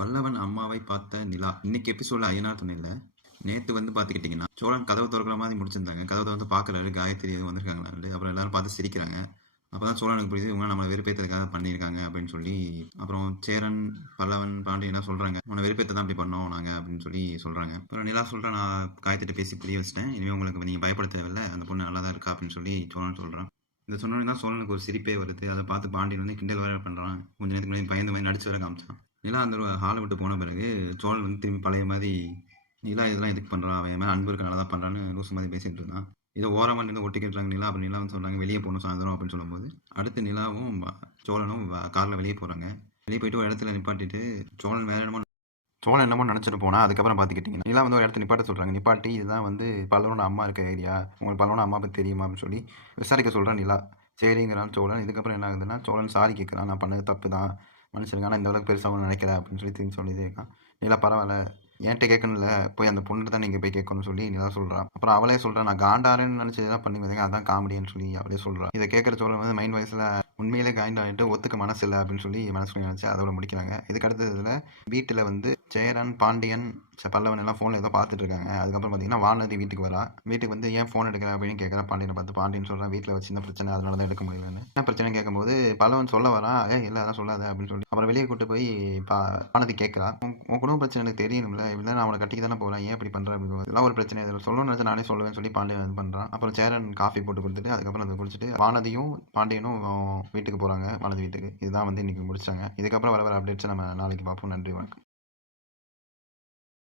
பல்லவன் அம்மாவை பார்த்த நிலா. இன்னைக்கு எபிசோட்ல ஐயனார் துணையில நேத்து வந்து பார்த்துக்கிட்டிங்கன்னா, சோழன் கதவு தொறக்கிற மாதிரி முடிச்சிருந்தாங்க. கதவை வந்து பார்க்குறாரு, காயத்ரி எதுவும் வந்திருக்காங்களான்ட்டு. அப்புறம் எல்லாரும் பார்த்து சிரிக்கிறாங்க. அப்பதான் சோழனுக்கு புரியுது, இவங்க நம்மளை வெறுப்பேற்றதுக்காக பண்ணியிருக்காங்க அப்படின்னு சொல்லி. அப்புறம் சேரன், பல்லவன், பாண்டியன் சொல்றாங்க, உன்னை வெறுப்பேற்ற தான் அப்படி பண்ணோம் நாங்க அப்படின்னு சொல்லி சொல்றாங்க. அப்புறம் நிலா சொல்றேன், நான் காயத்திட்ட பேசி புரிய வச்சிட்டேன், இனிமேல் உங்களுக்கு நீங்க பயப்பட தேவையில்லை, அந்த பொண்ணு நல்லா தான் இருக்கா அப்படின்னு சொல்லி சோழன் சொல்றான். இந்த சொன்னோடனே தான் சோழனுக்கு ஒரு சிரிப்பே வருது. அதை பார்த்து பாண்டியன் வந்து கிண்டல் வேற பண்றான். கொஞ்ச நேரத்துக்கு முன்னாடி பயந்து மாதிரி நடிச்சு வேற காமிச்சான். நிலா அந்த ஹாலை விட்டு போன பிறகு சோழன் வந்து திரும்பி பழைய மாதிரி, நிலா இதெல்லாம் எதுக்கு பண்ணுறான், அவன் மேலே அன்பு இருக்கனால தான் பண்ணுறான்னு லூசு மாதிரி பேசிட்டு இருந்தான். இதை ஓரமாக நின்று ஒட்டிக்கிட்டாங்க நிலா. அப்புறம் நிலா வந்து சொன்னாங்க, வெளியே போகணும் சாயந்தரம் அப்படின்னு சொல்லும்போது, அடுத்து நிலாவும் சோழனும் காரில் வெளியே போகிறாங்க. வெளியே போயிட்டு ஒரு இடத்துல நிப்பாட்டிட்டு சோழன் என்னமோ நினச்சிட்டு போனால், அதுக்கப்புறம் பார்த்துக்கிட்டிங்கன்னா நிலா வந்து ஒரு இடத்துல நிப்பாட்ட சொல்கிறாங்க. நிப்பாட்டி இதுதான் வந்து பல்லவனோட அம்மா இருக்க ஏரியா, உங்களுக்கு பல்லவனோட அம்மா பற்றி தெரியுமா அப்படின்னு சொல்லி விசாரிக்க சொல்கிறான் நிலா. சரிங்கிறான் சோழன். இதுக்கப்புறம் என்ன ஆகுதுன்னா, சோழன் சாரி கேட்குறான், நான் பண்ணது தப்பு தான் மனுஷனுக்கு, ஆனால் இந்த அளவுக்கு பெருசாக ஒன்று நினைக்கிறேன் அப்படின்னு சொல்லி திரும்பி சொல்லிட்டே இருக்கான். நிலா பரவாயில்ல, என்கிட்ட கேட்கணும்ல, போய் அந்த பொண்ணு தான் நீங்கள் போய் கேட்கணும்னு சொல்லி நிலா சொல்கிறான். அப்புறம் அவளே சொல்கிறான், நான் காண்டாருன்னு நினச்சி தான் பண்ணி பார்த்தீங்க, அதான் காமெடின்னு சொல்லி அவளே சொல்கிறான். இதை கேட்குற சோழன் வந்து மைண்ட் வயசில் உண்மையிலே காண்டாகிட்டு ஒத்துக்க மனசு இல்லை அப்படின்னு சொல்லி மனசுல நினச்சி அதோட முடிக்கிறாங்க. இதுக்கு அடுத்ததுல வீட்டில் வந்து சேரன், பாண்டியன், பல்லவன் எல்லாம் ஃபோனில் ஏதோ பார்த்துட்டு இருக்காங்க. அதுக்கப்புறம் பார்த்தீங்கன்னா வானதி வீட்டுக்கு வரா. வீட்டுக்கு வந்து ஏன் ஃபோன் எடுக்கிற அப்படின்னு கேட்குறா பாண்டியனை பார்த்து. பாண்டியன் சொல்கிறான், வீட்டில் வச்சு சின்ன பிரச்சனை, அதனால தான் எடுக்க முடியலன்னு. என்ன பிரச்சனை கேட்கும்போது பல்லவன் சொல்ல வரான், இல்லை அதெல்லாம் சொல்லாத அப்படின்னு சொல்லி அப்புறம் வெளியே கூட்டு போய் வானதி கேட்குறா, உன் குடும்ப பிரச்சனை எனக்கு தெரியணும்ல, இல்லை நான் அவனை கட்டிக்கு தானே போகிறேன், ஏன் இப்படி பண்ணுறேன் அப்படின்னு. இதெல்லாம் ஒரு பிரச்சனை, இதில் சொல்லணும்னு நினச்சா நானே சொல்லுவேன்னு சொல்லி பாண்டியன் இது பண்ணுறான். அப்புறம் சேரன் காஃபி போட்டு கொடுத்துட்டு அதுக்கப்புறம் அதை குடிச்சிட்டு வானதியும் பாண்டியனும் வீட்டுக்கு போகிறாங்க. வானதி வீட்டுக்கு. இதுதான் வந்து இன்னைக்கு முடிச்சாங்க. இதுக்கப்புறம் வர அப்டேட்ஸை நம்ம நாளைக்கு பார்ப்போம். நன்றி, வணக்கம்.